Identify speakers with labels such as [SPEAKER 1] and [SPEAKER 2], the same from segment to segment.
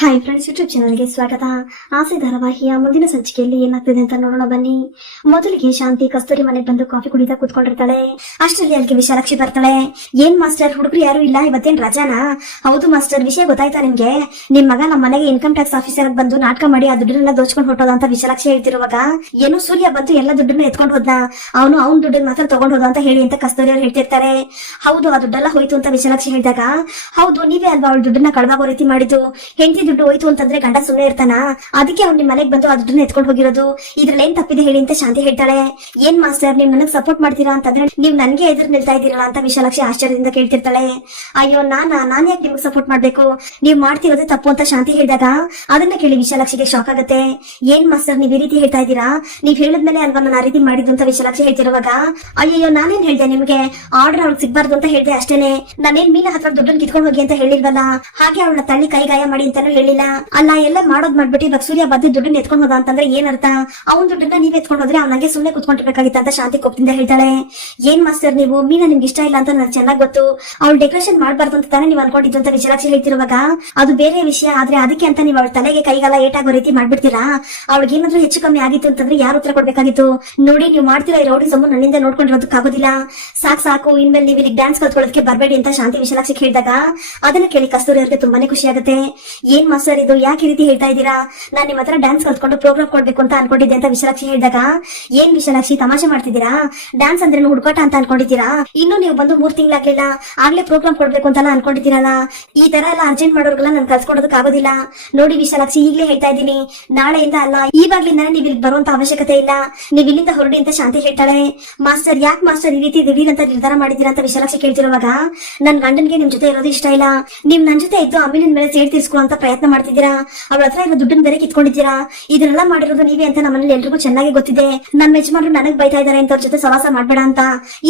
[SPEAKER 1] Hi friends YouTube ಚಾನಲ್ಗೆ ಸ್ವಾಗತ. ಆಸೆ ಧಾರಾವಾಹಿಯ ಮುಂದಿನ ಸಂಚಿಕೆಯಲ್ಲಿ ಏನಾಗ್ತಿದೆ ಅಂತ ನೋಡೋಣ ಬನ್ನಿ. ಮೊದಲಿಗೆ ಶಾಂತಿ ಕಸ್ತೂರಿ ಮನೆಗೆ ಬಂದು ಕಾಫಿ ಕುಡಿತಾ ಕೂತ್ಕೊಂಡಿರ್ತಾಳೆ. ಅಷ್ಟರಲ್ಲಿ ಅಲ್ಲಿಗೆ ವಿಶಾಲಾಕ್ಷಿ ಬರ್ತಾಳೆ. ಏನ್ ಮಾಸ್ಟರ್, ಹುಡುಗರು ಯಾರು ಇಲ್ಲ, ಇವತ್ತೇನ್ ರಜಾನಾ? ಹೌದು ಮಾಸ್ಟರ್, ವಿಷಯ ಗೊತ್ತಾಯ್ತಾ ನಿಮ್ಗೆ? ನಿಮ್ ಮಗ ನಮ್ಮ ಮನೆಗೆ ಇನ್ಕಮ್ ಟ್ಯಾಕ್ಸ್ ಆಫೀಸರ್ ಬಂದು ನಾಟಕ ಮಾಡಿ ಆ ದುಡ್ಡನ್ನೆಲ್ಲ ದೋಚ್ಕೊಂಡು ಹೊಟ್ಟೋದ ಅಂತ ವಿಶಾಲಾಕ್ಷಿ ಹೇಳ್ತಿರುವಾಗ, ಏನು ಸೂರ್ಯ ಬಂದು ಎಲ್ಲ ದುಡ್ಡನ್ನ ಎತ್ಕೊಂಡು ಹೋದ್ನ? ಅವನು ಅವ್ನ ದುಡ್ಡನ್ನ ಮಾತ್ರ ತಗೊಂಡ್ ಹೋದ ಅಂತ ಹೇಳಿ ಅಂತ ಕಸ್ತೂರಿ ಅವ್ರು ಹೇಳ್ತಿರ್ತಾರೆ. ಹೌದು, ಆ ದುಡ್ಡೆಲ್ಲ ಹೋಯ್ತು ಅಂತ ವಿಶಾಲಾಕ್ಷಿ ಹೇಳಿದಾಗ, ಹೌದು, ನೀವೇ ಅಲ್ವಾ ಅವಳ ದುಡ್ಡನ್ನ ಕಳವಾಗೋ ರೀತಿ ಮಾಡಿದ್ದು? ಹೆಂಡತಿ ದುಡ್ಡು ಹೋಯ್ತು ಅಂತಂದ್ರೆ ಗಂಡ ಸುಮ್ಮನೆ ಇರ್ತಾನ? ಅದಕ್ಕೆ ಅವ್ನು ನಿಮ್ ಮನೆಗೆ ಬಂದು ಆ ದುಡ್ಡನ್ನ ಎತ್ಕೊಂಡು ಹೋಗಿರೋದು. ಇದ್ರಲ್ಲಿ ಏನ್ ತಪ್ಪಿದೆ ಹೇಳಿ ಅಂತ ಶಾಂತಿ ಹೇಳ್ತಾಳೆ. ಏನ್ ಮಾಸ್ಟರ್ ನೀವ್ ನನಗ್ ಸಪೋರ್ಟ್ ಮಾಡ್ತೀರಾ ಅಂತಂದ್ರೆ ನೀವ್ ನನ್ಗೆ ಎದುರು ನಿಲ್ತಾ ಇದ್ದೀರಲ್ಲ ಅಂತ ವಿಶಾಲಾಕ್ಷಿ ಆಶ್ಚರ್ಯದಿಂದ ಕೇಳ್ತಿರ್ತಾಳೆ. ಅಯ್ಯೋ, ನಾನ? ನಾನ್ ಯಾಕೆ ನಿಮ್ಗೆ ಸಪೋರ್ಟ್ ಮಾಡ್ಬೇಕು? ನೀವ್ ಮಾಡ್ತಿರೋದೇ ತಪ್ಪು ಅಂತ ಶಾಂತಿ ಹೇಳಿದಾಗ ಅದನ್ನ ಕೇಳಿ ವಿಶಾಲಾಕ್ಷಿಗೆ ಶಾಕ್ ಆಗುತ್ತೆ. ಏನ್ ಮಾಸ್ಟರ್, ನೀವ್ ಈ ರೀತಿ ಹೇಳ್ತಾ ಇದ್ದೀರಾ? ನೀವ್ ಹೇಳಿದ್ಮೇಲೆ ಅಲ್ವಾ ನಾನು ಆ ರೀತಿ ಮಾಡಿದ್ದು ಅಂತ ವಿಶಾಲಾಕ್ಷಿ ಹೇಳ್ತಿರುವಾಗ? ಅಯ್ಯೋ ನಾನೇನ್ ಹೇಳ್ದೆ ನಿಮ್ಗೆ? ಆರ್ಡರ್ ಅವ್ಳಿಗೆ ಸಿಗ್ಬಾರ್ದು ಅಂತ ಹೇಳ್ದೆ ಅಷ್ಟೇನೆ. ನಾನೇನ್ ಮೀನ ಹತ್ರ ದುಡ್ಡನ್ನ ಕಿತ್ಕೊಂಡು ಹೋಗಿ ಅಂತ ಹೇಳಿಲ್ವಲ್ಲ? ಹಾಗೆ ಅವಳ ತಳ್ಳಿ ಕೈಗಾಯ ಮಾಡಿ ಅಂತಾನು ಹೇಳಿಲ್ಲ. ಅಲ್ಲ, ಎಲ್ಲ ಮಾಡೋದ್ ಮಾಡ್ಬಿಟ್ಟು ಇವಾಗ ಸೂರ್ಯ ಬದ್ದು ದುಡ್ಡನ್ನ ಎತ್ಕೊಂಡ್ ಹೋದ ಅಂತಂದ್ರೆ ಏನರ್ಥ? ಅವ್ನ ದುಡ್ಡನ್ನ ನೀವ್ ಎತ್ಕೊಂಡ್ ಹೋದ್ರೆ ಅವ್ನಿಗೆ ಸುಮ್ನೆ ಕುತ್ಕೊಂಡಿರ್ಬೇಕಾಗಿತ್ತ ಅಂತ ಶಾಂತಿ ಕೋಪದಿಂದ ಹೇಳ್ತಾಳೆ. ಏನ್ ಮಾಸ್ಟರ್ ನೀವು? ಮೀನಾ ನಿಮ್ಗೆ ಇಷ್ಟ ಇಲ್ಲ ಅಂತ ನನ್ ಚೆನ್ನಾಗ್ ಗೊತ್ತು. ಅವ್ಳು ಡೆಕೋರೇಷನ್ ಮಾಡ್ಬಾರ್ದು ಅಂತ ತಾನೇ ನೀವು ಅನ್ಕೊಂಡಿದ್ದು ಅಂತ ವಿಶಾಲಾಕ್ಷಿ ಹೇಳ್ತಿರುವಾಗ. ಅದು ಬೇರೆ ವಿಷಯ, ಆದ್ರೆ ಅದಕ್ಕೆ ಅಂತ ನೀವು ಅವಳ ತಲೆಗೆ ಕೈಗಾಲ ಏಟಾಗೋ ರೀತಿ ಮಾಡ್ಬಿಡ್ತೀರಾ? ಅವ್ಳಿಗೆ ಏನಾದ್ರೂ ಹೆಚ್ಚು ಕಮ್ಮಿ ಆಗಿತ್ತು ಅಂತಂದ್ರೆ ಯಾರು ಉತ್ತರ ಕೊಡ್ಬೇಕಾಗಿತ್ತು? ನೋಡಿ, ನೀವು ಮಾಡ್ತಿರೋ ಈ ರೌಡಿ ಸೊಮ್ಮು ನನ್ನಿಂದ ನೋಡ್ಕೊಂಡಿರೋದಕ್ಕಾಗೋದಿಲ್ಲ. ಸಾಕ್ ಸಾಕು, ಇನ್ಮೇಲೆ ನೀವು ಇಲ್ಲಿ ಡ್ಯಾನ್ಸ್ ಕಲ್ತ್ಕೊಳ್ಳೋದಕ್ಕೆ ಬರಬೇಡಿ ಅಂತ ಶಾಂತಿ ವಿಶಾಲಾಕ್ಷಿ ಹೇಳಿದಾಗ ಅದನ್ನ ಕೇಳಿ ಕಸ್ತೂರಿ ಅವ್ರಿಗೆ ತುಂಬಾನೇ ಖುಷಿ ಆಗುತ್ತೆ. ಏನ್ ಮಾಸ್ಟರ್ ಇದು ಯಾಕೆ ರೀತಿ ಹೇಳ್ತಾ ಇದ್ದೀರಾ? ನಾನು ನಿಮ್ಮ ಹತ್ರ ಡ್ಯಾನ್ಸ್ ಕಲ್ತ್ಕೊಂಡು ಪ್ರೋಗ್ರಾಮ್ ಕೊಡ್ಬೇಕು ಅಂತ ಅನ್ಕೊಂಡಿದ್ದೆ ಅಂತ ವಿಶಾಲಾಕ್ಷಿ ಹೇಳಿದಾಗ. ಏನ್ ವಿಶಾಲಾಕ್ಷಿ, ತಮಾಷೆ ಮಾಡ್ತಿದ್ದೀರಾ? ಡ್ಯಾನ್ಸ್ ಅಂದ್ರೆ ಹುಡುಕಾಟ ಅಂತ ಅನ್ಕೊಂಡಿದ್ದೀರಾ? ಇನ್ನು ನೀವು ಬಂದು ಮೂರ್ ತಿಂಗಳಾಗ್ಲಿಲ್ಲ, ಆಗ್ಲೇ ಪ್ರೋಗ್ರಾಮ್ ಕೊಡ್ಬೇಕು ಅಂತೆಲ್ಲ ಅನ್ಕೊಂಡಿದ್ದೀರಲ್ಲ. ಈ ತರ ಎಲ್ಲ ಅರ್ಜೆಂಟ್ ಮಾಡೋರ್ಗೆಲ್ಲ ನಾನು ಕಲ್ಸ್ಕೊಡೋದಕ್ ಆಗೋದಿಲ್ಲ. ನೋಡಿ ವಿಶಾಲಾಕ್ಷಿ, ಈಗ್ಲೇ ಹೇಳ್ತಾ ಇದ್ದೀನಿ. ನಾಳೆಯಿಂದ ಅಲ್ಲ ಇವಾಗ್ಲಿಂದ ನೀವು ಇಲ್ಲಿ ಬರುವಂತ ಅವಶ್ಯಕತೆ ಇಲ್ಲ. ನೀವ್ ಇಲ್ಲಿಂದ ಹೊರಡಿ ಅಂತ ಶಾಂತಿ ಹೇಳ್ತಾಳೆ. ಮಾಸ್ಟರ್, ಯಾಕೆ ಮಾಸ್ಟರ್ ಈ ರೀತಿ ದಿಢೀರ್ ಅಂತ ನಿರ್ಧಾರ ಮಾಡಿದೀರಾ ಅಂತ ವಿಶಾಲಾಕ್ಷಿ ಕೇಳ್ತಿರುವಾಗ, ನನ್ ಗಂಡನ್ಗೆ ನಿಮ್ ಜೊತೆ ಇರೋದು ಇಷ್ಟ ಇಲ್ಲ. ನಿಮ್ ನನ್ ಜೊತೆ ಇದ್ದು ಅಮ್ಮಿನ ಮೇಲೆ ಸೇಡ್ ಅಂತ ಪ್ರಯತ್ನ ಮಾಡ್ತಿದ್ದೀರಾ? ಅವಳ ಹತ್ರ ಇರೋ ದುಡ್ಡನ್ನ ಬೇರೆ ಕಿತ್ಕೊಂಡಿದ್ದೀರಾ? ಇದನ್ನೆಲ್ಲ ಮಾಡಿರೋದು ನೀವೇ ಅಂತ ನಮ್ಮನೇಲಿ ಎಲ್ರಿಗೂ ಚೆನ್ನಾಗಿ ಗೊತ್ತಿದೆ. ನಮ್ಮ ಯಜಮಾನ್ರು ನನಗ್ ಬೈತಾ ಇದಾರೆ ಅಂತ ಅವ್ರ ಜೊತೆ ಸವಾಸ ಮಾಡ್ಬೇಡ ಅಂತ.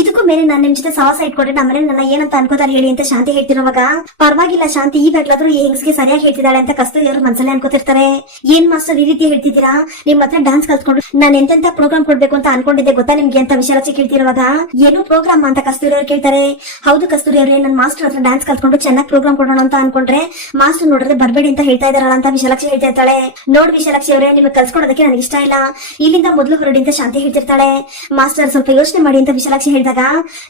[SPEAKER 1] ಇದಕ್ಕೂ ಮೇಲೆ ನಾನು ನಿಮ್ ಜೊತೆ ಸವಾಸ ಇಟ್ಕೊಂಡ್ರೆ ನಮ್ಮನೇಲಿ ನನ್ನ ಏನಂತ ಅನ್ಕೋತಾರೆ ಹೇಳಿ ಅಂತ ಶಾಂತಿ ಹೇಳ್ತಿರೋವಾಗ. ಪರವಾಗಿಲ್ಲ ಶಾಂತಿ ಈಗಾಗ್ಲಾದ್ರೂ ಈ ಹೆಂಗ್ಸ್ಗೆ ಸರಿಯಾಗಿ ಹೇಳ್ತಿದ್ದಾಳೆ ಅಂತ ಕಸ್ತೂರಿ ಅವ್ರ ಮನ್ಸಲ್ಲೇ ಅನ್ಕೋತಿರ್ತಾರೆ. ಏನ್ ಮಾಸ್ಟರ್ ಈ ರೀತಿ ಹೇಳ್ತಿದ್ದೀರಾ? ನಿಮ್ ಹತ್ರ ಡಾನ್ಸ್ ಕಲ್ತ್ಕೊಂಡು ನಾನು ಎಂತೆಂತ ಪ್ರೋಗ್ರಾಮ್ ಕೊಡ್ಬೇಕು ಅಂತ ಅನ್ಕೊಂಡಿದ್ದೆ ಗೊತ್ತಾ ನಿಮ್ಗೆ ಅಂತ ವಿಶಾಲಾಕ್ಷಿ ಕೇಳ್ತಿರುವಾಗ? ಏನು ಪ್ರೋಗ್ರಾಮ್ ಅಂತ ಕಸ್ತೂರಿ ಅವ್ರು ಕೇಳ್ತಾರೆ. ಹೌದು ಕಸ್ತೂರಿ ಅವರೇ ನನ್ನ ಮಾಸ್ಟರ್ ಹತ್ರ ಡಾನ್ಸ್ ಕಲ್ತ್ಕೊಂಡು ಚೆನ್ನಾಗಿ ಪ್ರೋಗ್ರಾಮ್ ಕೊಡೋಣ ಅಂತ ಅನ್ಕೊಂಡ್ರೆ ಮಾಸ್ಟರ್ ನೋಡಿದ್ರೆ ಬರ್ಬೇಡಿ ಅಂತ ಹೇಳ್ತಾ ಇದಾರಲ್ಲ ಅಂತ ವಿಶಾಲಾಕ್ಷಿ ಹೇಳ್ತಾ ಇರ್ತಾಳೆ ನೋಡ್ ವಿಶಾಲಾಕ್ಷಿ ಅವರೇ, ನಿಮಗೆ ಕಲ್ಸ್ಕೊಡೋದಕ್ಕೆ ನನಗೆ ಇಷ್ಟ ಇಲ್ಲ. ಇಲ್ಲಿಂದ ಮೊದಲು ಹೊರಡಿ ಅಂತ ಶಾಂತಿ ಹೇಳ್ತಿರ್ತಾಳೆ. ಮಾಸ್ಟರ್ ಸ್ವಲ್ಪ ಯೋಚನೆ ಮಾಡಿ ಅಂತ ವಿಶಾಲಾಕ್ಷಿ ಹೇಳಿದಾಗ,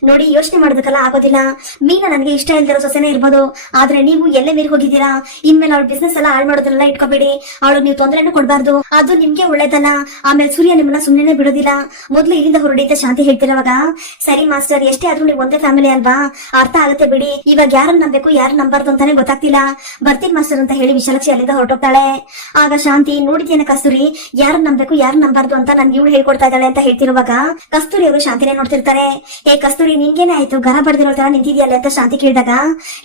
[SPEAKER 1] ನೋಡಿ ಯೋಚನೆ ಮಾಡೋದಕ್ಕೆಲ್ಲ ಆಗೋದಿಲ್ಲ. ಮೀನಾ ನನಗೆ ಇಷ್ಟ ಇಲ್ದಿರೋ ಸೊಸೆನೇ ಇರ್ಬೋದು. ಆದ್ರೆ ನೀವು ಎಲ್ಲೇ ಮೀರಿ ಹೋಗಿದ್ದೀರಾ? ಇನ್ಮೇಲೆ ಅವ್ರ ಬಿಸ್ನೆಸ್ ಎಲ್ಲ ಹಾಳು ಮಾಡೋದನ್ನೆಲ್ಲ ಇಟ್ಕೋಬೇಡಿ. ಅವಳು ನೀವು ತೊಂದರೆನೂ ಕೊಡಬಾರ್ದು. ಅದು ನಿಮ್ಗೆ ಒಳ್ಳೇದಲ್ಲ. ಆಮೇಲೆ ಸೂರ್ಯ ನಿಮ್ಮನ್ನ ಸುಮ್ಮನೆ ಬಿಡೋದಿಲ್ಲ. ಮೊದಲು ಇಲ್ಲಿಂದ ಹೊರಡಿ ಅಂತ ಶಾಂತಿ ಹೇಳ್ತಿರವಾಗ, ಸರಿ ಮಾಸ್ಟರ್, ಎಷ್ಟೇ ಆದ್ರೂ ನೀವು ಒಂದೇ ಫ್ಯಾಮಿಲಿ ಅಲ್ವಾ? ಅರ್ಥ ಆಗುತ್ತೆ ಬಿಡಿ. ಇವಾಗ ಯಾರನ್ನ ನಂಬಬೇಕು, ಯಾರು ನಂಬಾರ್ದು ಅಂತಾನೆ ಗೊತ್ತಾಗ್ತಿಲ್ಲ. ಬರ್ತೀನಿ ಮಾಸ್ಟರ್ ಅಂತ ಹೇಳಿ ವಿಶಾಲಾಕ್ಷಿ ಅಲ್ಲಿಂದ ಹೊರಟೋಗ್ತಾಳೆ. ಆಗ ಶಾಂತಿ, ನೋಡಿದ್ಯೇನ ಕಸ್ತೂರಿ? ಯಾರು ನಂಬಬೇಕು, ಯಾರು ನಂಬಾರ್ದು ಅಂತ ನನ್ ಇವಳು ಹೇಳ್ಕೊಡ್ತಾ ಇದ್ದಾಳೆ ಅಂತ ಹೇಳ್ತಿರುವಾಗ ಕಸ್ತೂರಿ ಅವರು ಶಾಂತಿನೇ ನೋಡ್ತಿರ್ತಾರೆ. ಏ ಕಸ್ತೂರಿ ನಿಂಗೇನೆ ಆಯ್ತು? ಗರ ಬಡ್ದಿರೋ ತರ ನಿಂತಿದ್ಯಲ್ಲ ಅಂತ ಶಾಂತಿ ಕೇಳಿದಾಗ,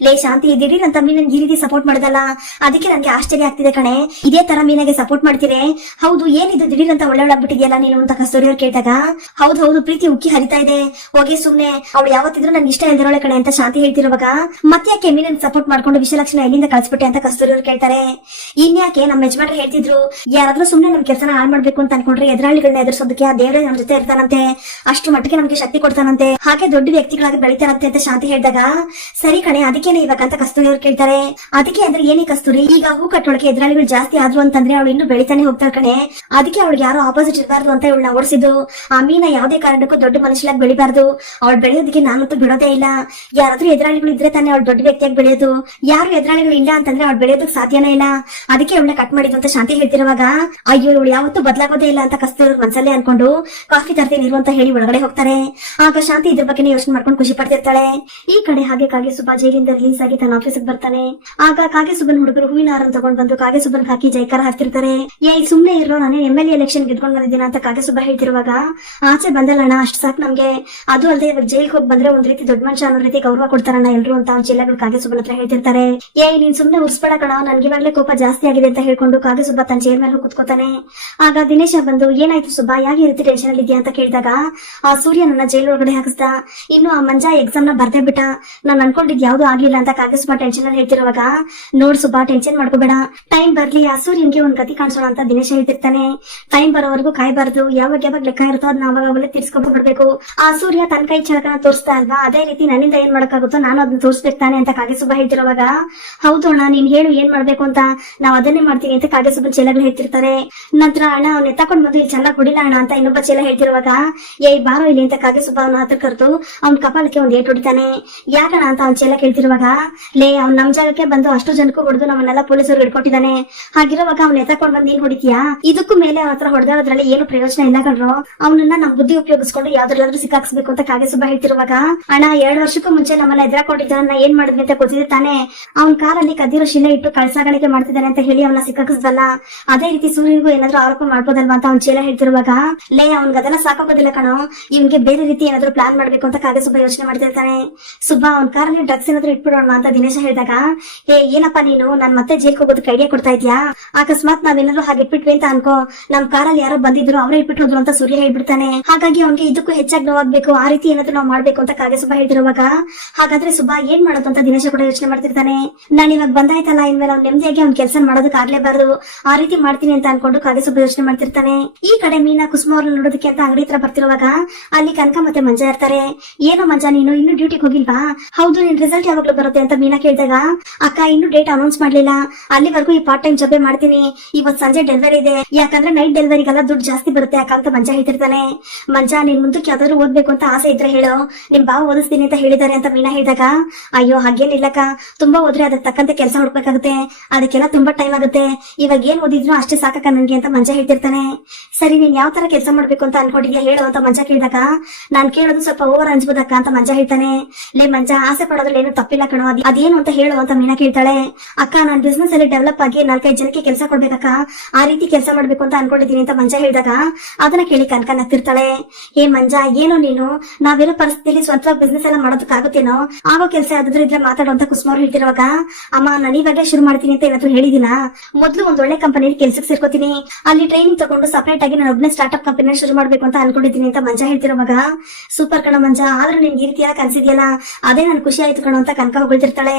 [SPEAKER 1] ಲೇ ಶಾಂತಿ, ದಿಢೀರ್ ಅಂತ ಮೀನ್ ಈ ರೀತಿ ಸಪೋರ್ಟ್ ಮಾಡ್ದಲ್ಲ? ಅದಕ್ಕೆ ನನ್ಗೆ ಆಶ್ಚರ್ಯ ಆಗ್ತಿದೆ ಕಣೆ. ಇದೇ ತರ ಮೀನಾಗೆ ಸಪೋರ್ಟ್ ಮಾಡ್ತೀರಿ? ಹೌದು, ಏನಿದು ದಿಢೀರ್ ಅಂತ ಒಳ್ಳೆಯೊಳಾಗ್ಬಿಟ್ಟಿದ್ಯಲ್ಲ ನೀನು? ಅಂತ ಕಸ್ತೂರಿ ಅವ್ರು ಕೇಳಿದಾಗ, ಹೌದು ಹೌದು, ಪ್ರೀತಿ ಉಕ್ಕಿ ಹರಿತಾ ಇದೆ. ಹೋಗಿ ಸುಮ್ನೆ. ಅವಳು ಯಾವತ್ತಿದ್ರು ನನ್ಗೆ ಇಷ್ಟ ಇಲ್ದಿರೋಳೆ ಕಣೆ, ಅಂತ ಶಾಂತಿ ಹೇಳ್ತಿರುವಾಗ ಮತ್ತೆ ಯಾಕೆ ಸಪೋರ್ಟ್ ಮಾಡ್ಕೊಂಡು ವಿಶಾಲಕ್ಷಣ ಎಲ್ಲಿಂದ ಕಳ್ಸ್ಬಿಟ್ಟೆ? ಅಂತ ಕಸ್ತೂರಿ ಅವ್ರು ಕೇಳ್ತಾರೆ ಇನ್ಯಾಕೆ ನಮ್ಮ ಯಜಮಾನ್ರು ಹೇಳ್ತಿದ್ರು, ಯಾರಾದ್ರೂ ಸುಮ್ನೆ ನಮ್ ಕೆಲಸನ ಹಾಳು ಮಾಡ್ಬೇಕು ಅಂತ ಅನ್ಕೊಂಡ್ರೆ ಎದುರಾಳಿಗಳನ್ನ ಎದುರಿಸೋದಕ್ಕೆ ಆ ದೇವರೇ ನಮ್ ಜೊತೆ ಇರ್ತಾನಂತೆ. ಅಷ್ಟು ಮಟ್ಟಿಗೆ ನಮ್ಗೆ ಶಕ್ತಿ ಕೊಡ್ತಾನಂತೆ. ಹಾಗೆ ದೊಡ್ಡ ವ್ಯಕ್ತಿಗಳಾಗಿ ಬೆಳಿತಾರಂತೆ ಅಂತ ಶಾಂತಿ ಹೇಳಿದಾಗ, ಸರಿ ಕಣೆ, ಅದಕ್ಕೇನೆ ಇವಾಗ ಅಂತ ಕಸ್ತೂರಿ ಅವ್ರು ಕೇಳ್ತಾರೆ. ಅದಕ್ಕೆ ಅಂದ್ರೆ ಏನೇ ಕಸ್ತೂರಿ, ಈಗ ಹೂ ಕಟ್ಟೊಳಗೆ ಎದುರಾಳಿಗಳು ಜಾಸ್ತಿ ಆದ್ರು ಅಂತಂದ್ರೆ ಅವಳು ಇನ್ನು ಬೆಳಿತಾನೆ ಹೋಗ್ತಾಳೆ ಕಣೆ. ಅದಕ್ಕೆ ಅವಳಿಗೆ ಯಾರು ಆಪೋಸಿಟ್ ಇರಬಾರ್ದು ಅಂತ ಇವಳನ್ನ ಓಡಿಸಿದ್ದು. ಆ ಮೀನ ಯಾವುದೇ ಕಾರಣಕ್ಕೂ ದೊಡ್ಡ ಮನುಷ್ಯಲಾಗಿ ಬೆಳಿಬಾರ್ದು. ಅವಳು ಬೆಳೆಯೋದಕ್ಕೆ ನಾನಂತೂ ಬಿಡೋದೇ ಇಲ್ಲ. ಯಾರಾದ್ರೂ ಎದುರಾಳಿಗಳು ಇದ್ರೆ ತಾನೇ ಅವಳು ದೊಡ್ಡ ವ್ಯಕ್ತಿಯಾಗಿ ಬೆಳೆಯೋದು. ಯಾರು ಎದುರಾಳಿಗಳು ಇಲ್ಲ ಅಂತಂದ್ರೆ ಅವಳು ಬೆಳೆಯೋದಕ್ಕೆ ಸಾಧ್ಯನೇ ಇಲ್ಲ. ಅದಕ್ಕೆ ಅವಳನ್ನ ಕಟ್ ಮಾಡಿದ್ದು ಅಂತ ಶಾಂತಿ ಹೇಳ್ತಿರುವಾಗ, ಅಯ್ಯೋ, ಇವಳು ಯಾವತ್ತೂ ಬದಲಾಗೋದೇ ಇಲ್ಲ ಅಂತ ಕಸ್ತೂರ್ ಮನ್ಸಲ್ಲೇ ಅನ್ಕೊಂಡು ಕಾಫಿ ತರ್ತೀನಿ ಇರುವಂತ ಹೇಳಿ ಒಳಗಡೆ ಹೋಗ್ತಾರೆ. ಆಗ ಶಾಂತಿ ಇದ್ರ ಬಗ್ಗೆ ಯೋಚನೆ ಮಾಡ್ಕೊಂಡು ಖುಷಿ ಪಡ್ತಿರ್ತಾಳೆ. ಈ ಕಡೆ ಹಾಗೆ ಕಾಗೆ ಸುಬ್ಬ ಜೈಲಿಂದ ರಿಲೀಸ್ ಆಗಿ ತನ್ನ ಆಫೀಸಿಗೆ ಬರ್ತಾನೆ. ಆಗ ಕಾಗೆ ಸುಬ್ಬನ್ ಹುಡುಗರು ಹೂವಿನ ಹಾರ ತಗೊಂಡ್ ಬಂದು ಕಾಗೆ ಸುಬ್ಬನ್ ಹಾಕಿ ಜೈಕಾರ ಹಾಕ್ತಿರ್ತಾರೆ ಏ ಸುಮ್ನೆ ಇರೋ ನಾನೇ ಎಂ ಎಲ್ ಎಲೆಕ್ಷನ್ ಗೆದ್ಕೊಂಡ್ ಬಂದಿದ್ದೀನಿ ಅಂತ ಕಾಗೆ ಸುಬ್ಬ ಹೇಳ್ತಿರುವಾಗ, ಆಚೆ ಬಂದಲ್ಲಣ್ಣ, ಅಷ್ಟು ಸಾಕು ನಮ್ಗೆ. ಅದು ಅಲ್ಲದೆ ಇವಾಗ ಜೈಲ್ಗೆ ಹೋಗಿ ಬಂದ್ರೆ ಒಂದ್ ರೀತಿ ದೊಡ್ಡ ಮನುಷ್ಯ ಅನ್ನೋ ರೀತಿ ಗೌರವ ಕೊಡ್ತಾರಣ್ಣ ಎಲ್ರು ಅಂತ ಜಿಲ್ಲೆಗಳು ಕಾಗೆ ಹತ್ರ ಹೇಳ್ತಿರ್ತಾರೆ. ಏ ನೀನ್ ಸುಮ್ನೆ ಉರ್ಸ್ಬೇಡ ನನ್ಗೆ ಇವಾಗ್ಲೇ ಕೋಪ ಜಾಸ್ತಿ ಆಗಿದೆ ಅಂತ ಹೇಳ್ಕೊಂಡು ಕಾಗೆ ಸುಬ್ಬ ತನ್ನ ಚೇರ್ ಮೇಲೆ ಕುತ್ಕೋತಾನೆ. ಆಗ ದಿನೇಶ ಬಂದು, ಏನಾಯ್ತು ಸುಬ್ಬ? ಯಾಕೆ ರೀತಿ ಟೆನ್ಷನ್ ಅಲ್ಲಿ ಇದೆಯಾ ಅಂತ ಕೇಳಿದಾಗ, ಆ ಸೂರ್ಯ ನನ್ನ ಜೈಲ್ ಒಳಗಡೆ ಹಾಕಿಸ್ದ. ಇನ್ನು ಆ ಮಂಜ ಎಕ್ಸಾಮ್ನ ಬರ್ದೇ ಬಿಟ್ಟ. ನಾನ್ ಅನ್ಕೊಂಡಿದ್ ಯಾವ್ದು ಆಗ್ಲಿಲ್ಲ ಅಂತ ಕಾಗೆ ಸುಬ್ಬ ಟೆನ್ಷನ್ ಅಲ್ಲಿ ಹೇಳ್ತಿರುವಾಗ, ನೋಡ್ ಸುಬ್ಬ ಟೆನ್ಷನ್ ಮಾಡ್ಕೋಬೇಡ. ಟೈಮ್ ಬರ್ಲಿ, ಆ ಸೂರ್ಯನ್ಗೆ ಒಂದ್ ಗತಿ ಕಾಣಿಸೋಣ ಅಂತ ದಿನೇಶ ಹೇಳ್ತಿರ್ತಾನೆ. ಟೈಮ್ ಬರೋವರೆಗೂ ಕಾಯ್ಬಾರ್ದು. ಯಾವಾಗ ಯಾವಾಗ ಲೆಕ್ಕ ಇರುತ್ತೋ ಅದನ್ನ ಅವಾಗ ತಿರ್ಸ್ಕೊಂಡು ಬಿಡ್ಬೇಕು ಆ ಸೂರ್ಯ ತನ್ನ ಕೈ ಚಳಕನ ತೋರಿಸ್ತಾ ಅಲ್ವಾ? ಅದೇ ರೀತಿ ನನ್ನಿಂದ ಏನ್ ಮಾಡಕ್ಕಾಗುತ್ತೋ ನಾನು ಅದನ್ನ ತೋರಿಸ್ಬೇಕು ತಾನೆ ಅಂತ ಕಾಗೆ ಸುಬ್ಬ ಹೇಳ್ತಿರುವಾಗ, ಹೌದು ಅಣ್ಣ, ನೀನ್ ಹೇಳು ಏನ್ ಮಾಡ್ಬೇಕು ಅಂತ ನಾವ್ ಅದನ್ನೇ ಮಾಡ್ತೀವಿ ಅಂತ ಕಾಗೆ ಸೊಪ್ಪಿನ ಚೇಲಗಳು ಹೇಳ್ತಿರ್ತಾರೆ. ನಂತರ ಅಣ್ಣ ಅವ್ನ ಎತ್ತಕೊಂಡ್ ಬಂದು ಇಲ್ಲಿ ಚೆನ್ನಾಗಿ ಹೊಡಿಲ ಅಣ್ಣ ಅಂತ ಇನ್ನೊಬ್ಬ ಚೇಲ ಹೇಳ್ತಿರುವಾಗ ಏಯ್ ಬಾರೋ ಇಲ್ಲಿ ಅಂತ ಕಾಗೆ ಸುಬ್ಬ ಅವನ ಹತ್ರ ಕರೆದು, ಅವ್ನ ಕಪಾಲಕ್ಕೆ ಒಂದ್ ಏಟ್ ಹೊಡಿತಾನೆ. ಯಾಕಣ್ಣ ಅಂತ ಅವ್ನ ಚೇಲ ಕೇಳ್ತಿರುವಾಗ, ಲೇ, ಅವ್ನ್ ನಮ್ ಜಾಗಕ್ಕೆ ಬಂದು ಅಷ್ಟು ಜನಕ್ಕೂ ಹೊಡೆದು ನಮ್ಮನ್ನೆಲ್ಲ ಪೊಲೀಸರು ಹಿಡ್ಕೊಟ್ಟಿದ್ದಾನೆ ಹಾಗಿರುವಾಗ ಅವ್ನ ಎತ್ತಕೊಂಡ್ ಬಂದು ಏನ್ ಹೊಡಿತೀಯಾ? ಇದಕ್ಕೂ ಮೇಲೆ ಅವನ ಹತ್ರ ಹೊಡೆದ್ರಲ್ಲಿ ಏನು ಪ್ರಯೋಜನ ಇಲ್ಲ ಕಣ್ರು. ಅವನನ್ನ ನಮ್ ಬುದ್ಧಿ ಉಪಯೋಗಿಸ್ಕೊಂಡು ಯಾವ್ದ್ರಲ್ಲಾದ್ರೂ ಸಿಕ್ಕಾಕ್ಸ್ಬೇಕು ಅಂತ ಕಾಗೆ ಸುಬ್ಬ ಹೇಳ್ತಿರುವಾಗ, ಅಣ್ಣ, ಎರಡ್ ವರ್ಷಕ್ಕೂ ಮುಂಚೆ ನಮ್ಮನ್ನ ಎದುರಾಕೊಂಡಿದ್ದಾನ ಏನ್ ಮಾಡಿದ್ವಿ ಅಂತ ಗೊತ್ತಿದೆ ತಾನೆ. ಅವ್ನ ಕಾರಲ್ಲಿ ಕದ್ದಿರೋ ಶಿಲೆ ಇಟ್ಟು ಕಳ್ಸಾಗಣಿಕೆ ಮಾಡ್ತಿದ್ದಾನೆ ಅಂತ ಹೇಳಿ ಅವನ ಸಿಕ್ಕಲ್ಲ ಅದೇ ರೀತಿ ಸೂರ್ಯನಿಗೂ ಏನಾದ್ರು ಆರೋಪ ಮಾಡ್ಬೋದಲ್ವಾ ಅಂತ ಅವ್ನ ಚೇಲ ಹೇಳ್ತಿರುವಾಗ, ಲೇ, ಅವ್ನ್ಗೆ ಅದೆಲ್ಲ ಸಾಕಾಗೋದಿಲ್ಲ ಕಣೋ. ಇವನ್ಗೆ ಬೇರೆ ರೀತಿ ಏನಾದ್ರು ಪ್ಲಾನ್ ಮಾಡ್ಬೇಕು ಅಂತ ಕಾಗೆ ಸುಬ್ಬ ಯೋಚನೆ ಮಾಡ್ತಿರ್ತಾನೆ ಸುಬ್ಬ, ಅವ್ನ ಕಾರಲ್ಲಿ ಡ್ರಗ್ಸ್ ಏನಾದ್ರು ಇಟ್ಬಿಡೋಣ ಅಂತ ದಿನೇಶ ಹೇಳಿದಾಗ, ಏ, ಏನಪ್ಪ ನೀನು? ನಾನ್ ಮತ್ತೆ ಜೈಲ್ಗೆ ಹೋಗೋದಕ್ಕೆ ಐಡಿಯಾ ಕೊಡ್ತಾ ಇದ್ಯಾ? ಅಕಸ್ಮಾತ್ ನಾವೇನಾದ್ರು ಹಾಗೆ ಇಟ್ಬಿಟ್ವಿ ಅಂತ ಅನ್ಕೋ. ನಮ್ ಕಾರಲ್ಲಿ ಯಾರೋ ಬಂದಿದ್ರು ಅವರೇ ಇಟ್ಬಿಟ್ಟು ಹೋದ್ರು ಅಂತ ಸೂರ್ಯ ಹೇಳ್ಬಿಡ್ತಾನೆ. ಹಾಗಾಗಿ ಅವ್ನಿಗೆ ಇದಕ್ಕೂ ಹೆಚ್ಚಾಗಿ ನೋವಾಗ್ಬೇಕು. ಆ ರೀತಿ ಏನಾದ್ರು ನಾವು ಮಾಡ್ಬೇಕು ಅಂತ ಕಾಗೆ ಸುಬ್ಬ ಹೇಳ್ತಿರುವಾಗ, ಹಾಗಾದ್ರೆ ಸುಬ್ಬ ಏನ್ ಮಾಡೋದು ಅಂತ ದಿನೇಶ ಕೂಡ ಯೋಚನೆ ಮಾಡ್ತಿರ್ತಾನೆ. ನಾನ್ ಇವಾಗ ಬಂದಾಯ್ತಲ್ಲ ಇನ್ಮೇಲೆ ನೆಮ್ಮದಿಯಾಗಿ ಅವ್ನ ಕೆಲಸ ಮಾಡೋದಕ್ಕೆ ಆಗ್ಲೇಬಾರ್ದು. ಆ ರೀತಿ ಮಾಡ್ತೀನಿ ಅಂತ ಅನ್ಕೊಂಡು ಕಾಗೆ ಸ್ವಲ್ಪ ಯೋಚನೆ ಮಾಡ್ತಿರ್ತಾನೆ. ಈ ಕಡೆ ಮೀನಾ ಕುಸುಮ ಅವ್ರನ್ನ ನೋಡೋದಕ್ಕೆ ಅಂತ ಅಂಗಡಿ ಹತ್ರ ಬರ್ತಿರುವಾಗ ಅಲ್ಲಿ ಕನಕ ಮತ್ತೆ ಮಂಜ ಇರ್ತಾರೆ. ಏನೋ ಮಂಜಾ, ನೀನು ಇನ್ನು ಡ್ಯೂಟಿಗೆ ಹೋಗಿಲ್ವಾ? ಹೌದು, ನಿನ್ ರಿಸಲ್ಟ್ ಯಾವಾಗ್ಲೂ ಬರುತ್ತೆ ಅಂತ ಮೀನಾ ಕೇಳಿದಾಗ. ಅಕ್ಕ, ಇನ್ನು ಡೇಟ್ ಅನೌನ್ಸ್ ಮಾಡ್ಲಿಲ್ಲ. ಅಲ್ಲಿವರೆಗೂ ಈ ಪಾರ್ಟ್ ಟೈಮ್ ಜಾಬೇ ಮಾಡ್ತೀನಿ. ಇವತ್ ಸಂಜೆ ಡೆಲಿವರಿ ಇದೆ. ಯಾಕಂದ್ರೆ ನೈಟ್ ಡೆಲಿವರಿಗೆಲ್ಲ ದುಡ್ಡು ಜಾಸ್ತಿ ಬರುತ್ತೆ ಅಕ್ಕ ಅಂತ ಮಂಜ ಹೇಳ್ತಿರ್ತಾನೆ. ಮಂಜಾ, ನಿನ್ ಮುಂದಕ್ಕೆ ಯಾವ್ದಾದ್ರು ಓದ್ಬೇಕು ಅಂತ ಆಸೆ ಇದ್ರೆ ಹೇಳು. ನಿಮ್ ಬಾವ ಓದಿಸ್ತೀನಿ ಅಂತ ಹೇಳಿದಾರೆ ಅಂತ ಮೀನಾ ಹೇಳಿದಾಗ, ಅಯ್ಯೋ, ಹಾಗೇನಿಲ್ಲಕ್ಕ. ತುಂಬಾ ಓದ್ರೆ ಅದಕ್ಕೆ ತಕ್ಕಂತೆ ಕೆಲಸ ಹುಡ್ಬೇಕಾಗುತ್ತೆ ಅದಕ್ಕೆಲ್ಲ ತುಂಬಾ ಟೈಮ್ ಆಗುತ್ತೆ. ಇವಾಗ ಏನ್ ಓದಿದ್ರು ಅಷ್ಟೇ ಸಾಕಕ್ಕ ನನ್ಗೆ ಅಂತ ಮಂಜ ಹೇಳ್ತಿರ್ತಾನೆ. ಸರಿ, ನೀನ್ ಯಾವ ತರ ಕೆಲಸ ಮಾಡ್ಬೇಕು ಅಂತ ಅನ್ಕೊಂಡಿದ್ಯಾ? ಹೇಳು ಅಂತ ಮಂಜ ಕೇಳಿದಾಗ, ನಾನ್ ಕೇಳೋದು ಸ್ವಲ್ಪ ಓವರ್ ಅನ್ಸ್ಬೋದಕ್ಕ ಅಂತ ಮಂಜ ಹೇಳ್ತಾನೆ. ಲೇ ಮಂಜ, ಆಸೆ ಪಡೋದ್ರಲ್ಲಿ ಏನು ತಪ್ಪಿಲ್ಲ ಕಣೋ. ಅದ್- ಅದೇನು ಅಂತ ಹೇಳು ಅಂತ ಮೀನಾ ಕೇಳ್ತಾಳೆ. ಅಕ್ಕ, ನಾನ್ ಬಿಸ್ನೆಸ್ ಅಲ್ಲಿ ಡೆವಲಪ್ ಆಗಿ ನಾಲ್ಕೈದು ಜನಕ್ಕೆ ಕೆಲಸ ಕೊಡ್ಬೇಕಕ್ಕ. ಆ ರೀತಿ ಕೆಲಸ ಮಾಡ್ಬೇಕು ಅಂತ ಅನ್ಕೊಂಡಿದೀನಿ ಅಂತ ಮಂಜ ಹೇಳಿದಾಗ, ಅದನ್ನ ಕೇಳಿ ಕನಕ ನಗ್ತಿರ್ತಾಳೆ ಏ ಮಂಜ, ಏನು ನೀನು? ನಾವಿರೋ ಪರಿಸ್ಥಿತಿಯಲ್ಲಿ ಸ್ವಂತ ಬಿಸ್ನೆಸ್ ಎಲ್ಲ ಮಾಡೋದಕ್ಕಾಗುತ್ತೇನೋ? ಆಗೋ ಕೆಲಸ ಯಾವ್ದಾದ್ರು ಇದ್ರೆ ಮಾತಾಡೋ ಅಂತ ಕುಸುಮ ಹೇಳ್ತಿರುವಾಗ, ಅಮ್ಮ, ನಾನು ಇವಾಗ ಶುರು ಮಾಡ್ತೀನಿ ಅಂತ ಏನಾದ್ರು ಹೇಳಿದಿನ? ಮೊದ್ಲು ಒಂದ್ ಒಳ್ಳೆ ಕಂಪನಿಯಲ್ಲಿ ಕೆಲ್ಸಕ್ಕೆ ಸೇರ್ಕೋತೀನಿ. ಅಲ್ಲಿ ಟ್ರೈನಿಂಗ್ ತಗೊಂಡು ಸಪರೇಟ್ ಆಗಿ ನಾನು ಒಬ್ಬನೇ ಸ್ಟಾರ್ಟ್ಅಪ್ ಕಂಪನಿ ಶುರು ಮಾಡ್ಬೇಕು ಅಂತ ಅನ್ಕೊಂಡಿದ್ದೀನಿ ಅಂತ ಮಂಜ ಮಗ. ಸೂಪರ್ ಕಣ ಮಂಜ. ಆದ್ರೆ ನಿನ್ಗೆ ಈ ರೀತಿ ಎಲ್ಲ ಕನ್ಸಿದ್ಯಲ್ಲ ಅದೇ ನನ್ ಖುಷಿ ಆಯ್ತು ಕಣೋ ಅಂತ ಕನಕ ಹೊಗಳ್ತಿರ್ತಾಳೆ.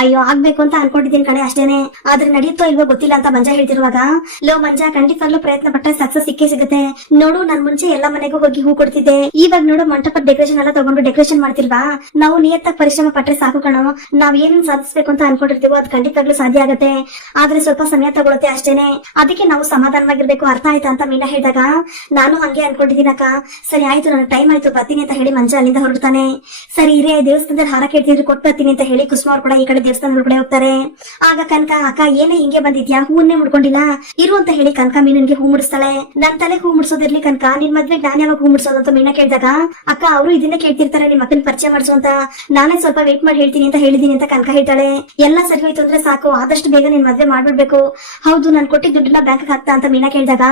[SPEAKER 1] ಅಯ್ಯೋ, ಆಗ್ಬೇಕು ಅಂತ ಅನ್ಕೊಂಡಿದ್ದೀನಿ ಕಣೆ ಅಷ್ಟೇನೆ. ಆದ್ರೆ ನಡೆಯುತ್ತೋ ಇಲ್ವೋ ಗೊತ್ತಿಲ್ಲ ಅಂತ ಮಂಜ ಹೇಳ್ತಿರುವಾಗ ಲೋ ಮಂಜ, ಖಂಡಿತವಾಗ್ಲೂ ಪ್ರಯತ್ನ ಪಟ್ಟ ಸಕ್ಸಸ್ ಸಿಕ್ಕೇ ಸಿಗುತ್ತೆ. ನೋಡು, ನಾನ್ ಮುಂಚೆ ಎಲ್ಲಾ ಮನೆಗೂ ಹೋಗಿ ಹೂ ಕೊಡ್ತಿದ್ದೆ. ಇವಾಗ ನೋಡು ಮಂಟಪದ ಡೆಕೋರೇಷನ್ ಎಲ್ಲ ತಗೊಂಡು ಡೆಕೋರೇಷನ್ ಮಾಡ್ತಿಲ್ವಾ? ನಾವು ನಿಯತ್ತಾಗಿ ಪರಿಶ್ರಮ ಪಟ್ಟರೆ ಸಾಕು ಕಣೋ. ನಾವ್ ಏನ್ ಸಾಧಿಸ್ಬೇಕು ಅಂತ ಅನ್ಕೊಂಡಿರ್ತೀವೋ ಅದ್ ಖಂಡಿತವಾಗ್ಲೂ ಸಾಧ್ಯ ಆಗುತ್ತೆ. ಆದ್ರೆ ಸ್ವಲ್ಪ ಸಮಯ ತಗೊಳುತ್ತೆ ಅಷ್ಟೇನೆ. ಅದಕ್ಕೆ ನಾವು ಸಮಾಧಾನವಾಗಿರ್ಬೇಕು. ಅರ್ಥ ಆಯ್ತಾ ಅಂತ ಮೀನಾ ಹೇಳಿದಾಗ, ನಾನು ಹಂಗೆ ಅನ್ಕೊಂಡಿದ್ದೀನಕ್ಕ. ಸರಿ, ಆಯ್ತು, ನನಗೆ ಟೈಮ್ ಆಯ್ತು. ಬರ್ತೀನಿ ಅಂತ ಹೇಳಿ ಮಂಜ ಅಲ್ಲಿಂದ ಹೊರಡ್ತಾನೆ. ಸರಿ, ಇರೇ, ದೇವಸ್ಥಾನದಲ್ಲಿ ಹಾರ ಕೇಳ್ತಿದ್ರು ಕೊಟ್ಟು ಬರ್ತೀನಿ ಅಂತ ಹೇಳಿ ಕುಸುಮ ಅವ್ರು ಕೂಡ ಈ ಕಡೆ ದೇವಸ್ಥಾನದ ಒಳಗಡೆ ಹೋಗ್ತಾರೆ. ಆಗ ಕನಕ, ಅಕ್ಕ, ಏನೇ ಹಿಂಗೆ ಬಂದಿದ್ಯಾ? ಹೂವನ್ನೇ ಮುಡ್ಕೊಂಡಿಲ್ಲ? ಇರು ಅಂತ ಹೇಳಿ ಕನಕ ಮೀನನ್ಗೆ ಹೂ ಮುಡಿಸ್ತಾಳೆ. ನನ್ ತಲೆ ಹೂ ಮುಡ್ಸೋದಿರ್ಲಿ ಕನಕ. ನಿನ್ ಮದ್ವೆ ನಾನು ಯಾವಾಗ ಹೂ ಮುಡ್ಸೋದು? ಅಂತ ಮೀನಾ ಕೇಳಿದಾಗ, ಅಕ್ಕ, ಅವರು ಇದನ್ನೇ ಕೇಳ್ತಿರ್ತಾರೆ. ನಿಮ್ಮ ಮಕ್ಕನ್ ಪರಿಚಯ ಮಾಡಿಸೋ ಅಂತ. ನಾನೇ ಸ್ವಲ್ಪ ವೇಟ್ ಮಾಡಿ ಹೇಳ್ತೀನಿ ಅಂತ ಹೇಳಿದೀನಿ ಅಂತ ಕನಕ ಹೇಳ್ತಾಳೆ. ಎಲ್ಲ ಸರಿ ಹೋಯ್ತು ಅಂದ್ರೆ ಸಾಕು. ಆದಷ್ಟು ಬೇಗ ನೀನ್ ಮದ್ವೆ ಮಾಡ್ಬಿಡ್ಬೇಕು. ಹೌದು, ನಾನು ಕೊಟ್ಟಿದ್ದ ದುಡ್ಡನ್ನ ಬ್ಯಾಂಕ್ ಹಾಕ್ತಾ ಅಂತ ಮೀನಾ ಕೇಳಿದಾಗ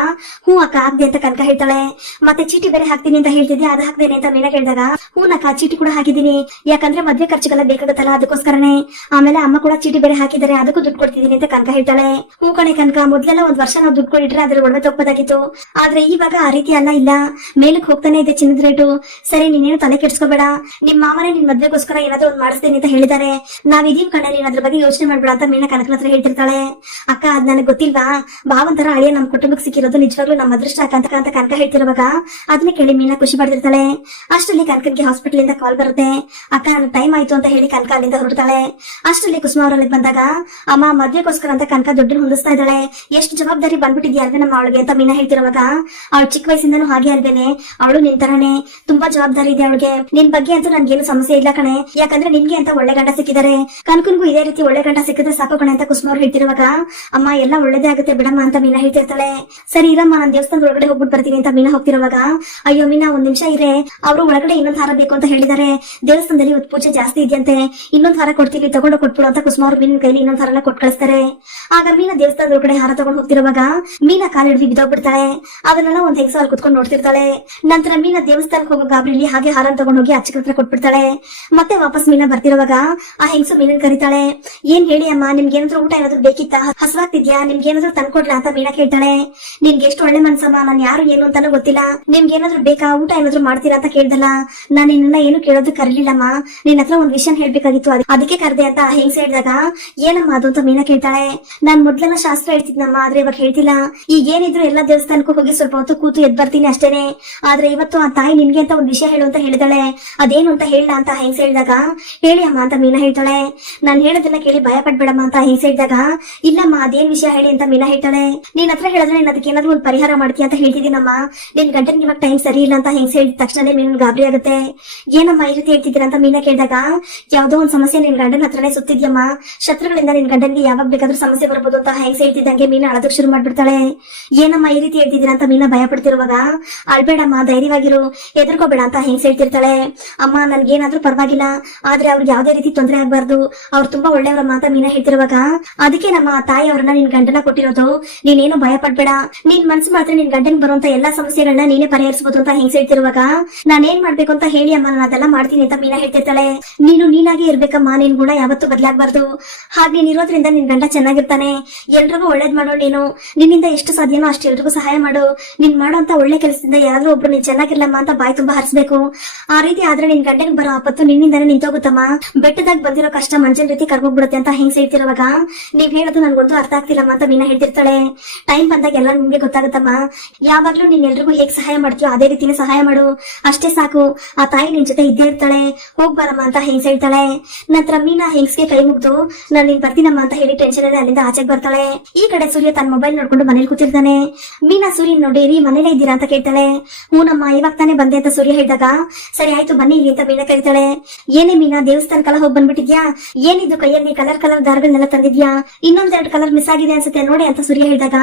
[SPEAKER 1] ಹೂ ಅಕ್ಕ ಆಗ್ದೆ ಅಂತ ಕನಕ ಹೇಳ್ತಾಳೆ. ಮತ್ತೆ ಚೀಟಿ ಬೇರೆ ಹಾಕ್ತೀನಿ ಅಂತ ಹೇಳ್ತಿದ್ದೆ ಅದು ಹಾಕ್ದೇನೆ ಅಂತ ಮೀನಾ ಕೇಳಿದಾಗ ಹೂನಕ್ಕ ಚೀಟಿ ಕೂಡ ಹಾಕಿದೀನಿ ಯಾಕಂದ್ರೆ ಮದ್ವೆ ಖರ್ಚಿಗೆಲ್ಲ ಬೇಕಾಗುತ್ತಲ್ಲ ಅದಕ್ಕೋಸ್ಕರನೇ. ಆಮೇಲೆ ಅಮ್ಮ ಕೂಡ ಚೀಟಿ ಬೇರೆ ಹಾಕಿದ್ದಾರೆ, ಅದಕ್ಕೂ ದುಡ್ಡು ಕೊಡ್ತಿದ್ದೀನಿ ಅಂತ ಕನಕ ಹೇಳ್ತಾಳೆ. ಹೂ ಕಣೆ ಕನಕ, ಮೊದ್ಲೆಲ್ಲ ಒಂದ್ ವರ್ಷ ನಾವು ದುಡ್ಡು ಕೊಡಿಟ್ರೆ ಅದ್ರ ಒಡವೆ ತಪ್ಪದಾಗಿತ್ತು ಆದ್ರೆ ಇವಾಗ ಆ ರೀತಿ ಅಲ್ಲ, ಇಲ್ಲ. ಮೇಲಕ್ಕೆ ಹೋಗ್ತಾನೆ ಇದೆ ಚಿನ್ನದ ರೇಟು. ಸರಿ, ನೀನೇನು ತಲೆ ಕೆಡ್ಸ್ಕೋಬೇಡ. ನಿಮ್ ಮಾಮನೇ ನಿನ್ ಮದ್ವೆಗೋಸ್ಕರ ಏನಾದ್ರೂ ಒಂದ್ ಮಾಡಿಸ್ತೀನಿ ಅಂತ ಹೇಳಿದ್ದಾರೆ ನಾವ್ ಇದೀವ್ ಕಣೆ, ನೀನ್ ಅದ್ರ ಬಗ್ಗೆ ಯೋಚನೆ ಮಾಡ್ಬೇಡ ಅಂತ ಮೀನಾ ಕನಕನ ಹತ್ರ ಹೇಳ್ತಿರ್ತಾಳೆ. ಅಕ್ಕ, ಅದ್ ನನಗೆ ಗೊತ್ತಿಲ್ವಾ? ಭಾವಂತರ ಅಳಿಯ ನಮ್ ಕುಟುಂಬಕ್ಕೆ ಸಿಕ್ಕಿರೋದು ನಿಜವಾಗ್ಲೂ ನಮ್ಮ ಅದೃಷ್ಟ ಅಂತ ಅಂತ ಕನಕ ಹೇಳ್ತಿರುವಾಗ ಅದನ್ನ ಕೇಳಿ ಮೀನಾ ಖುಷಿ ಪಡ್ತಿರ್ತಾಳೆ. ಅಷ್ಟರಲ್ಲಿ ಕನಕನ್ಗೆ ಹಾಸ್ಪಿಟಲ್ ಇಂದ ಕಾಲ್ ಬರುತ್ತೆ. ಅಕ್ಕ ನನ್ ಟೈಮ್ ಆಯ್ತು ಅಂತ ಹೇಳಿ ಕನಕ ಅಲ್ಲಿಂದ ಹೊರಡ್ತಾಳೆ. ಅಷ್ಟರಲ್ಲಿ ಕುಸುಮ ಅವರಲ್ಲಿ ಬಂದಾಗ, ಅಮ್ಮ, ಮದ್ವೆಗೋಸ್ಕರ ಅಂತ ಕನಕ ದುಡ್ಡನ್ನ ಹೊಂದಿಸ್ತಾ ಇದ್ದಾಳೆ. ಎಷ್ಟು ಜವಾಬ್ದಾರಿ ಬಂದ್ಬಿಟ್ಟಿದ್ಯಾ ಅಲ್ವೇ ನಮ್ಮ ಅವಳಿಗೆ? ಅಂತ ಮೀನಾ ಹೇಳ್ತಿರುವಾಗ, ಅವಳು ಚಿಕ್ಕ ವಯಸ್ಸಿಂದನೂ ಹಾಗೆ ಅಲ್ವೇನೆ? ಅವಳು ನಿನ್ ತುಂಬಾ ಜವಾಬ್ದಾರಿ ಇದೆ ಅವಳಿಗೆ. ನಿನ್ ಬಗ್ಗೆ ಅಂತೂ ಏನು ಸಮಸ್ಯೆ ಇಲ್ಲ ಕಣೆ. ಯಾಕಂದ್ರೆ ನಿನ್ಗೆ ಅಂತ ಒಳ್ಳೆ ಗಂಡ ಸಿಕ್ಕಿದ್ದಾರೆ. ಕನಕನ್ಗೂ ಇದೇ ರೀತಿ ಒಳ್ಳೆ ಗಂಡ ಸಿಕ್ಕಿದ್ರೆ ಸಾಕು ಕಣೆ. ಅಂತ ಕುಸುಮ ಹೇಳ್ತಿರವಾಗ, ಅಮ್ಮ, ಎಲ್ಲ ಒಳ್ಳೇದೇ ಆಗುತ್ತೆ ಬಿಡಮ್ಮ ಅಂತ ಮೀನಾ ಹೇಳ್ತಿರ್ತಾಳೆ. ಸರಿ, ಇರಮ್ಮ, ನಾನು ದೇವಸ್ಥಾನದ ಒಳಗಡೆ ಹೋಗ್ಬಿಟ್ಟು ಬರ್ತೀನಿ ಅಂತ ಮೀನಾ ಹೋಗ್ತಿರುವಾಗ, ಅಯ್ಯೋ, ಮೀನಾ, ಒಂದ್ ನಿಮಿಷ ಇರೇ, ಅವರು ಒಳಗಡೆ ಇನ್ನೊಂದ್ ಹಾರ ಬೇಕು ಅಂತ ಹೇಳಿದಾರೆ ದೇವಸ್ಥಾನದಲ್ಲಿ ಇವತ್ತು ಪೂಜೆ ಜಾಸ್ತಿ ಇದೆಯಂತೆ. ಇನ್ನೊಂದ್ ಹಾರ ಕೊಡ್ತೀವಿ ತಗೊಂಡು ಕೊಟ್ಬಿಡು ಅಂತ ಕುಸುಮ ಅವ್ರು ಕೈಲಿ ಇನ್ನೊಂದ್ ಹಾರ ಕೊಟ್ಟು ಕಳಿಸ್ತಾರೆ. ಆಗ ಮೀನಾ ದೇವಸ್ಥಾನದ ಒಳಗಡೆ ಹಾರ ತಗೊಂಡು ಹೋಗ್ತಿರುವಾಗ, ಮೀನಾ ಕಾಲಿಡ್ವಿ ಬಿದ್ದೋಗ್ಬಿಡ್ತಾಳೆ. ಅದನ್ನೆಲ್ಲ ಒಂದ್ ಹೆಂಗಸ ಅಲ್ಲಿ ಕುತ್ಕೊಂಡು ನೋಡ್ತಿರ್ತಾಳೆ. ನಂತರ ಮೀನಾ ದೇವಸ್ಥಾನಕ್ಕೆ ಹೋಗೋ ಗಾಬರಿಲಿ ಹಾಗೆ ಹಾರ ತಗೊಂಡು ಹೋಗಿ ಅಚ್ಚಕ ಹತ್ರ ಕೊಟ್ಬಿಡ್ತಾಳೆ. ಮತ್ತೆ ವಾಪಸ್ ಮೀನಾ ಬರ್ತಿರುವಾಗ, ಆ ಹೆಂಗಸು ಮೀನನ್ ಕರೀತಾಳೆ, ಏನ್ ಹೇಳಿ ಅಮ್ಮ, ನಿಮ್ಗೆ ಏನಾದ್ರು ಊಟ ಏನಾದ್ರು ಬೇಕಿತ್ತಾ? ಹಸುವಾಗ್ತಿದ್ಯಾ? ನಿಮ್ಗೆ ಏನಾದ್ರು ತಂದ್ಕೊಡ್ಲಾ ಅಂತ ಮೀನಾ ಕೇಳ್ತಾಳೆ. ನಿಮ್ಗೆ ಎಷ್ಟು ಒಳ್ಳೆ ಮನ್ಸಮ್ಮ ನಾನು ಯಾರು ಏನು ಅಂತಾನೂ ಗೊತ್ತಿಲ್ಲ. ನಿಮ್ಗೆ ಏನಾದ್ರು ಬೇಕಾ? ಊಟ ಏನಾದ್ರು ಮಾಡ್ತೀರಾ ಅಂತ ಕೇಳ್ದಲ್ಲ. ನಾನು ನಿನ್ನ ಏನು ಕೇಳೋದು ಕರೀಲಿಲ್ಲಮ್ಮ. ನಿನ್ನ ಹತ್ರ ಒಂದ್ ವಿಷಯ ಹೇಳ್ಬೇಕಾಗಿತ್ತು. ಅದ್- ಅದಕ್ಕೆ ಕರ್ದೆ ಅಂತ ಹೆಂಗ್ಸ ಹೇಳಿದಾಗ, ಏನಮ್ಮ ಅದು ಅಂತ ಮೀನಾ ಕೇಳ್ತಾಳೆ. ನಾನ್ ಮೊದ್ಲೆಲ್ಲ ಶಾಸ್ತ್ರ ಹೇಳ್ತಿದ್ನಮ್ಮ, ಆದ್ರೆ ಇವಾಗ ಹೇಳ್ತಿಲ್ಲ. ಈಗ ಏನಿದ್ರು ಎಲ್ಲಾ ದೇವಸ್ಥಾನಕ್ಕೂ ಹೋಗಿ ಸ್ವಲ್ಪ ಹೊತ್ತು ಕೂತು ಎದ್ ಬರ್ತೀನಿ ಅಷ್ಟೇನೆ. ಆದ್ರೆ ಇವತ್ತು ಆ ತಾಯಿ ನಿನ್ಗೆ ಅಂತ ಒಂದ್ ವಿಷಯ ಹೇಳು ಅಂತ ಹೇಳಿದಾಳೆ ಅದೇನು ಅಂತ ಹೇಳ ಅಂತ ಹೆಂಗ್ಸ ಹೇಳಿದಾಗ, ಹೇಳಿ ಅಮ್ಮ ಅಂತ ಮೀನಾ ಹೇಳ್ತಾಳೆ. ನಾನ್ ಹೇಳೋದನ್ನ ಕೇಳಿ ಭಯ ಪಡ್ಬೇಡಮ್ಮ ಅಂತ ಹೆಂಗ್ಸ ಹೇಳಿದಾಗ ಇಲ್ಲಮ್ಮ ಅದೇನ್ ವಿಷಯ ಹೇಳಿ ಅಂತ ಮೀನಾ ಹೇಳ್ತಾಳೆ. ನೀನ್ ಹತ್ರ ಹೇಳಿದ್ರೆ ನೀನ್ ಅದಕ್ಕೆ ಏನಾದ್ರು ಒಂದು ಪರಿಹಾರ ಮಾಡ್ತೀಯ ಅಂತ ಹೇಳ್ತಿದ್ದೀನಮ್ಮ. ನಿನ್ ಗಂಟನ್ಗೆ ಇವಾಗ ಟೈಮ್ ಸರಿ ಇಲ್ಲ ಅಂತ ಹೆಂಗ್ ಹೇಳಿದ ತಕ್ಷಣ ನಿನ್ ಗಾಬರಿ ಆಗುತ್ತೆ. ಏನಮ್ಮ ಈ ರೀತಿ ಹೇಳ್ತಿದ್ದೀರಾ ಅಂತ ಮೀನಾ ಕೇಳಿದಾಗ, ಯಾವ್ದೋ ಒಂದ್ ಸಮಸ್ಯೆ ನಿನ್ ಗಂಡನ ಹತ್ರನೇ ಸುತ್ತಿದ್ಯಮ್ಮ. ಶತ್ರುಗಳಿಂದ ನಿನ್ ಗಂಡನ್ಗೆ ಯಾವಾಗ ಬೇಕಾದ್ರೂ ಸಮಸ್ಯೆ ಬರ್ಬೋದು ಅಂತ ಹೆಂಗ್ ಹೇಳ್ತಿದ್ದಂಗೆ ಮೀನಾ ಅಳದಕ್ ಶುರು ಮಾಡ್ಬಿಡ್ತಾಳೆ. ಏನಮ್ಮ ಈ ರೀತಿ ಹೇಳ್ತಿದ್ದೀರಾ ಅಂತ ಮೀನಾ ಭಯ ಪಡ್ತಿರುವಾಗ ಅಳ್ಬೇಡಮ್ಮ, ಧೈರ್ಯವಾಗಿರು ಎದುರ್ಕೋಬೇಡ ಅಂತ ಹೆಂಗ್ ಹೇಳ್ತಿರ್ತಾಳೆ. ಅಮ್ಮ, ನನ್ಗೇನಾದ್ರೂ ಪರವಾಗಿಲ್ಲ, ಆದ್ರೆ ಅವ್ರಿಗೆ ಯಾವ್ದೇ ರೀತಿ ತೊಂದರೆ ಆಗ್ಬಾರ್ದು. ಅವ್ರು ತುಂಬಾ ಒಳ್ಳೆಯವರಮ್ಮ ಅಂತ ಮೀನಾ ಹೇಳ್ತಿರುವಾಗ ಅದಕ್ಕೆ ನಮ್ಮ ತಾಯಿ ಅವ್ರನ್ನ ನಿನ್ ಗಂಡನ ಕೊಟ್ಟಿರೋದು. ನೀನೇನು ಭಯ ಪಡ್ಬೇಡ ನಿನ್ ಮನ್ಸು ಮಾತ್ರ ನಿನ್ ಗಂಡನ್ ಬರುವಂತ ಎಲ್ಲಾ ಸಮಸ್ಯೆಗಳನ್ನ ನೀನೇ ಪರಿಹರಿಸಬಹುದು ಅಂತ ಹೆಂಗ್ ಹೇಳ್ತಿರುವಾಗ? ನಾನೇನ್ ಮಾಡ್ಬೇಕು ಅಂತ ಹೇಳಿ ಅಮ್ಮ, ನಾನು ಅದೆಲ್ಲ ಮಾಡ್ತೀನಿ ಅಂತ ಮೀನಾ ಹೇಳ್ತಿರ್ತಾಳೆ. ನೀನು ನೀನಾಗೆ ಇರ್ಬೇಕಮ್ಮ, ನಿನ್ ಗುಣ ಯಾವತ್ತೂ ಬದ್ಲಾಗ್ಬಾರ್ದು. ಹಾಗೆ ನೀನ್ ಇರೋದ್ರಿಂದ ನಿನ್ ಗಂಡ ಚೆನ್ನಾಗಿರ್ತಾನೆ. ಎಲ್ರಿಗೂ ಒಳ್ಳೇದ್ ಮಾಡೋ ನೀನು. ನಿನ್ನಿಂದ ಎಷ್ಟು ಸಾಧ್ಯನೋ ಅಷ್ಟು ಎಲ್ರಿಗೂ ಸಹಾಯ ಮಾಡು. ನೀನ್ ಮಾಡೋಂತ ಒಳ್ಳೆ ಕೆಲಸದಿಂದ ಯಾರಾದ್ರೂ ಒಬ್ರು ನೀನ್ ಚೆನ್ನಾಗಿರ್ಲಮ್ಮ ಅಂತ ಬಾಯಿ ತುಂಬಾ ಹರಿಸ್ಬೇಕು. ಆ ರೀತಿ ಆದ್ರೆ ನಿನ್ ಗಂಡನ್ ಬರೋ ಆಪತ್ತು ನಿನ್ನಿಂದಾನೇ ನಿಂತೋಗುತ್ತಮ್ಮ. ಬೆಟ್ಟದಾಗ ಬಂದಿರೋ ಕಷ್ಟ ಮಂಜನ್ ರೀತಿ ಕರ್ಗೋಗ್ಬಿಡುತ್ತೆ ಅಂತ ಹೆಂಗ್ ಹೇಳ್ತಿರುವಾಗ ನೀವ್ ಹೇಳೋದು ನನ್ಗೊಂದು ಅರ್ಥ ಆಗ್ತಿಲ್ಲಮ್ಮ ಅಂತ ಮೀನಾ ಹೇಳ್ತಿರ್ತಾಳೆ. ಟೈಮ್ ಬಂದಾಗ ಎಲ್ಲ ನಿಮ್ಗೆ ಗೊತ್ತಾಗುತ್ತಮ್ಮ. ಯಾವಾಗ್ಲೂ ನೀನ್ ಎಲ್ರಿಗೂ ಹೇಗ್ ಸಹಾಯ ಮಾಡ್ತೀಯೋ ಅದೇ ರೀತಿನೇ ಸಹಾಯ ಮಾಡು. ಅಷ್ಟೇ ಸಾಕು. ಆ ತಾಯಿ ನಿನ್ ಜೊತೆ ಇದ್ದೇ ಇರ್ತಾಳೆ. ಹೋಗ್ಬಾರಮ್ಮ ಅಂತ ಹೆಂಗ್ಸ್ ಹೇಳ್ತಾಳೆ. ನಂತರ ಮೀನಾ ಹೆಂಗ್ಸ್ಗೆ ಕೈ ಮುಗ್ದು, ನಾನ್ ನಿನ್ ಬರ್ತೀನಮ್ಮ ಅಂತ ಹೇಳಿ ಟೆನ್ಷನ್ ಅಲ್ಲಿ ಅಲ್ಲಿಂದ ಆಚೆಗೆ ಬರ್ತಾಳೆ. ಈ ಕಡೆ ಸೂರ್ಯ ತನ್ನ ಮೊಬೈಲ್ ನೋಡ್ಕೊಂಡು ಮನೇಲಿ ಕೂತಿರ್ತಾನೆ. ಮೀನಾ ಸೂರ್ಯ ನೋಡಿ ರೀ ಮನೇಲೇ ಇದ್ದೀರಾ? ಅಂತ ಕೇಳ್ತಾಳೆ. ಹೂನಮ್ಮ, ಇವಾಗ ತಾನೇ ಬಂದೆ ಅಂತ ಸೂರ್ಯ ಹೇಳಿದಾಗ. ಸರಿ, ಆಯ್ತು, ಬನ್ನಿ ಇಲ್ಲಿ, ಅಂತ ಮೀನಾ ಕೇಳ್ತಾಳೆ. ಏನೇ ಮೀನಾ, ದೇವಸ್ಥಾನಕ್ಕೆಲ್ಲ ಹೋಗಿ ಬಂದ್ಬಿಟ್ಟಿದ್ಯಾ? ಏನಿದು ಕೈಯಲ್ಲಿ ಕಲರ್ ಕಲರ್ ದಾರಗಳನ್ನೆಲ್ಲ ತಂದಿದ್ಯಾ? ಇನ್ನೊಂದೆರಡು ಕಲರ್ ಮಿಸ್ ಆಗಿದೆ ಅನ್ಸುತ್ತೆ. ನೋಡಿ ಅಂತ ಸೂರ್ಯ ಹೇಳಿದಾಗ,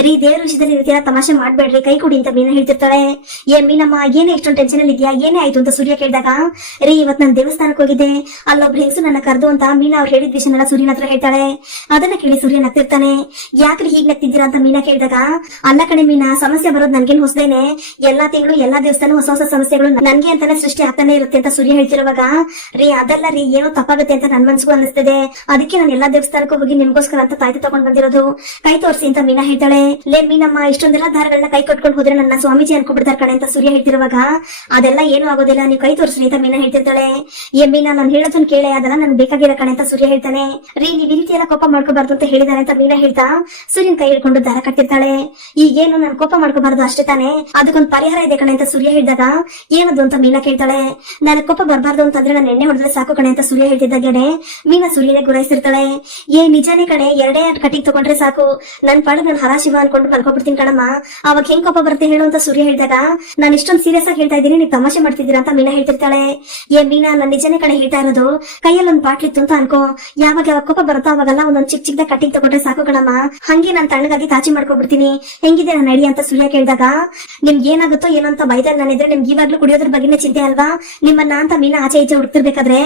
[SPEAKER 1] ರೀ, ದೇವ್ರ ವಿಷಯದಲ್ಲಿ ರೀತಿಯ ತಮಾಷೆ ಮಾಡ್ಬೇಡ್ರಿ. ಕೈ ಕೊಡಿ ಅಂತ ಮೀನ ಹೇಳ್ತಿರ್ತಾಳೆ. ಏ, ಮೀನಮ್ಮ, ಏನೇ ಇಷ್ಟೊಂದು ಟೆನ್ಷನ್ ಅಲ್ಲಿ ಇದೆಯಾ? ಏನೇ ಆಯ್ತು? ಅಂತ ಸೂರ್ಯ ಕೇಳಿದಾಗ, ರೀ, ಇವತ್ ನಾನು ದೇವಸ್ಥಾನಕ್ಕೆ ಹೋಗಿದ್ದೆ. ಅಲ್ಲೊಬ್ರು ಹೆಂಗಸು ನನ್ನ ಕರೆದು ಅಂತ ಮೀನಾ ಅವ್ರು ಹೇಳಿದ ವಿಷಯನೆಲ್ಲ ಸೂರ್ಯನ ಹತ್ರ ಹೇಳ್ತಾಳೆ. ಅದನ್ನ ಕೇಳಿ ಸೂರ್ಯ ನಗ್ತಿರ್ತಾನೆ. ಯಾಕ್ರಿ ಹೀಗ್ ನಗ್ತಿದ್ದೀರಾ? ಅಂತ ಮೀನಾ ಕೇಳಿದಾಗ, ಅಲ್ಲ ಕಡೆ ಮೀನಾ, ಸಮಸ್ಯೆ ಬರೋದು ನನ್ಗೇನ್ ಹೊಸದೇನೆ. ಎಲ್ಲಾ ತಿಂಗಳು ಎಲ್ಲಾ ದೇವಸ್ಥಾನ ಹೊಸ ಹೊಸ ಸಮಸ್ಯೆಗಳು ನನ್ಗೆ ಅಂತಾನೆ ಸೃಷ್ಟಿ ಆಗ್ತಾನೆ ಇರುತ್ತೆ. ಅಂತ ಸೂರ್ಯ ಹೇಳ್ತಿರುವಾಗ, ರೀ, ಅದಲ್ಲ ರೀ, ಏನೋ ತಪ್ಪಾಗುತ್ತೆ ಅಂತ ನನ್ ಮನ್ಸಿಗೂ ಅನಿಸ್ತಿದೆ ಅದಕ್ಕೆ ನಾನು ಎಲ್ಲಾ ದೇವಸ್ಥಾನಕ್ಕೂ ಹೋಗಿ ನಿಮ್ಗೋಸ್ಕರ ಅಂತ ತಾಯ್ತು ತಗೊಂಡ್ ಬಂದಿರೋದು. ಕೈ ತೋರಿಸಿ ಅಂತ ಮೀನಾ ಹೇಳ್ತಾಳೆ ಲೇ ಮೀನಮ್ಮ, ಇಷ್ಟೊಂದೆಲ್ಲ ದಾರಗಳನ್ನ ಕೈ ಕಟ್ಕೊಂಡು ಹೋದ್ರೆ ನನ್ನ ಸ್ವಾಮೀಜಿ ಅನ್ಕೊಂಡ್ಬಿಡ್ತಾರ ಕಣೆ ಅಂತ ಸೂರ್ಯ ಹೇಳ್ತಿರುವಾಗ. ಅದೆಲ್ಲ ಏನು ಆಗೋದಿಲ್ಲ, ನೀವು ಕೈ ತೋರಿಸಿ ಅಂತ ಮೀನಾ ಹೇಳ್ತಿರ್ತಾಳೆ. ಏ ಮೀನಾ, ನಾನು ಹೇಳೋದನ್ನ ಕೇಳೆ ಅದನ್ನ ನನ್ ಬೇಕಾಗಿರೋ ಕಣೆ ಅಂತ ಸೂರ್ಯ ಹೇಳ್ತಾನೆ. ರೀ, ನೀವ್ ಎಲ್ಲ ಕೋಪ ಮಾಡ್ಕೋಬಾರ್ದು ಅಂತ ಹೇಳಿದಾನೆ ಅಂತ ಮೀನಾ ಹೇಳ್ತಾ ಸೂರ್ಯನ್ ಕೈ ಹಿಡ್ಕೊಂಡು ದಾರ ಕಟ್ಟಿರ್ತಾಳೆ. ಈಗೇನು ನಾನು ಕೋಪ ಮಾಡ್ಕೋಬಾರ್ದು ಅಷ್ಟೇ ತಾನೆ, ಅದಕ್ಕೊಂದು ಪರಿಹಾರ ಇದೆ ಕಣೆ ಅಂತ ಸೂರ್ಯ ಹೇಳಿದಾಗ ಏನದು ಅಂತ ಮೀನಾ ಕೇಳ್ತಾಳೆ. ನನಗೆ ಕೋಪ ಬರಬಾರ್ದು ಅಂತಂದ್ರೆ ನಾನು ಎಣ್ಣೆ ಹೊಡೆದ್ರೆ ಸಾಕು ಕಣೆ ಅಂತ ಸೂರ್ಯ ಹೇಳ್ತಿದ್ದಾಗೇನೆ. ಮೀನಾ ಸೂರ್ಯನೇ ಗುರಾಯಿಸಿರ್ತಾಳೆ. ಏ ನಿಜಾನೇ ಕಣೆ, ಎರಡೇ ಕಟಿಂಗ್ ತಗೊಂಡ್ರೆ ಸಾಕು. ನನ್ ಪಾಡ ನಾನು ಹರಾಶಿವ ಅನ್ಕೊಂಡು ಮಲ್ಕೊಬಿಡ್ತೀನಿ ಕಣಮ್ಮ. ಅವಾಗ ಹೆಂಗ್ ಕೋಪ ಬರುತ್ತೆ ಹೇಳು ಅಂತ ಸೂರ್ಯ ಹೇಳಿದಾಗ, ನಾನು ಇಷ್ಟೊಂದು ಸೀರಿಯಸ್ ಆಗಿ ಹೇಳ್ತಾ ಇದೀನಿ ನೀವು ತಮಾಷೆ ಮಾಡ್ತಿದ್ದೀರಾ ಅಂತ ಮೀನಾ ಹೇಳ್ತಿರ್ತಾಳೆ. ಏ ಮೀನಾ, ನಾನು ನಿಜನೇ ಕಣೆ ಹೇಳ್ತಾ ಇರೋದು, ಕೈಯಲ್ಲಿ ಒಂದು ಬಾಟ್ಲಿತ್ತು ಅಂತ ಅನ್ಕೋ. ಯಾವಾಗ ಯಾವಾಗ ಕೋಪ ಬರುತ್ತೋ ಅವಾಗೆಲ್ಲ ಒಂದೊಂದ್ ಚಿಕ್ಕ ಚಿಕ್ಕದ ಕಟ್ಟಿಗೆ ತಗೊಂಡ್ರೆ ಸಾಕು ಕಣಮ್ಮ. ಹಂಗೆ ನಾನು ತಣ್ಣಗಾಗಿ ತಾಚಿ ಮಾಡ್ಕೊಬಿಡ್ತೀನಿ. ಹೆಂಗಿದೆ ನಾನು ನಡಿ ಅಂತ ಸೂರ್ಯ ಕೇಳಿದಾಗ, ನಿಮ್ಗೆ ಏನಾಗುತ್ತೋ ಏನೋ ಅಂತ ನಾನಿದ್ರೆ ನಿಮ್ಗೆ ಇವಾಗ್ಲೂ ಕುಡಿಯೋದ್ರ ಬಗ್ಗೆನೇ ಚಿಂತೆ ಅಲ್ವಾ? ನಿಮ್ಮನ್ನ ಅಂತ ಮೀನಾ ಆಚೆ ಈಚೆ ಹುಡುಕ್ತಿರ್ಬೇಕಾದ್ರೆ,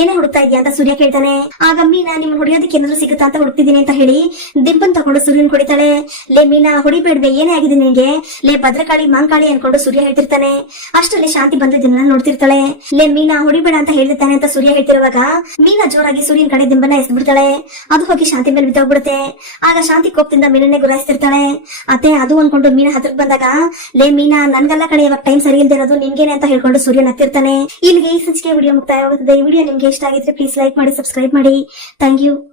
[SPEAKER 1] ಏನೇ ಹುಡುಕ್ತಾ ಇದೆಯಾ ಅಂತ ಸೂರ್ಯ ಕೇಳ್ತಾನೆ. ಆಗ ಮೀನಾ ನಿಮ್ ಹೊಡಿಯೋದಕ್ಕೆ ಏನಾದ್ರು ಸಿಗುತ್ತಾ ಅಂತ ಹುಡುಕ್ತಿದ್ದೀನಿ ಅಂತ ಹೇಳಿ ದಿಬ್ಬನ್ ತಗೊಂಡು ಸೂರ್ಯನ್ ಕುಡಿತಾಳೆ. ಲೇ ಮೀನಾ, ಹೊಡಿಬೇಡ್ವೆ, ಏನೇ ಆಗಿದೆ ನಿನಗೆ? ಲೇ ಭದ್ರಕಾಳಿ, ಮಾಂಕಾಳಿ ಅನ್ಕೊಂಡು ಸೂರ್ಯ ಹೇಳ್ತಿರ್ತಾನೆ. ಅಷ್ಟರಲ್ಲಿ ಶಾಂತಿ ಬಂದಿದ್ದನ್ನ ನೋಡ್ತಿರ್ತಾಳೆ. ಲೇ ಮೀನಾ, ಹೊಡಿಬೇಡ ಅಂತ ಹೇಳ್ತಾನೆ ಅಂತ ಸೂರ್ಯ ಹೇಳ್ತಿರುವಾಗ ಮೀನಾ ಜೋರಾಗಿ ಸೂರ್ಯನ್ ಕಡೆ ದಿಂಬನ್ನ ಎಸ್ಬಿಡ್ತಾಳೆ ಅದು ಹೋಗಿ ಶಾಂತಿ ಮೇಲೆ ಬಿದ್ದೋಗ್ಬಿಡುತ್ತೆ. ಆಗ ಶಾಂತಿ ಕೋಪದಿಂದ ಮೀನನ್ನೇ ಗುರಾಯಿಸ್ತಿರ್ತಾಳೆ. ಅತ್ತೆ, ಅದು ಅನ್ಕೊಂಡು ಮೀನಾ ಹತ್ರಕ್ ಬಂದಾಗ, ಲೇ ಮೀನಾ, ನನ್ಗೆಲ್ಲ ಕಡೆ ಇವಾಗ ಟೈಮ್ ಸರಿ ಇಲ್ದೇ ಇರೋದು, ನಿನ್ಗೇನೆ ಅಂತ ಹೇಳ್ಕೊಂಡು ಸೂರ್ಯ ಹತ್ತಿರ್ತಾನೆ. ಇಲ್ಲಿಗೆ ಈ ಸಂಚಿಕೆ ವಿಡಿಯೋ ಮುಕ್ತಾಯವಾಗುತ್ತದೆ. ಈ ವಿಡಿಯೋ ನಿಮ್ಗೆ ಇಷ್ಟ ಆಗಿದ್ರೆ ಪ್ಲೀಸ್ ಲೈಕ್ ಮಾಡಿ ಸಬ್ಸ್ಕ್ರೈಬ್ ಮಾಡಿ. Thank you